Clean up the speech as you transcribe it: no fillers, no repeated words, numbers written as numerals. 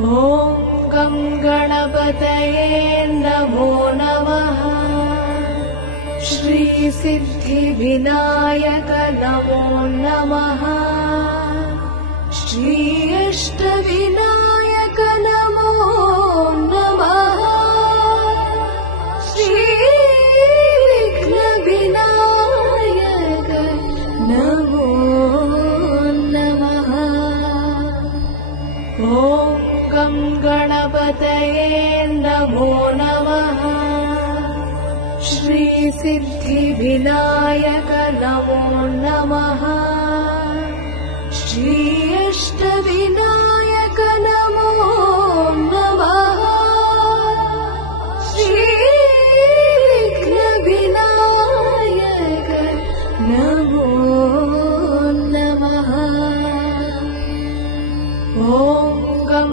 ॐ गं गणपतये नमो नमः। श्रीसिद्धिविनायक नमो नमः। श्री अष्टविनायक नमो नमः। श्री विघ्नविनायक नमो नमः। ॐ गं गणपतये नमो नमः। श्रीसिद्धिविनायक नमो नमः। श्री अष्टविनायक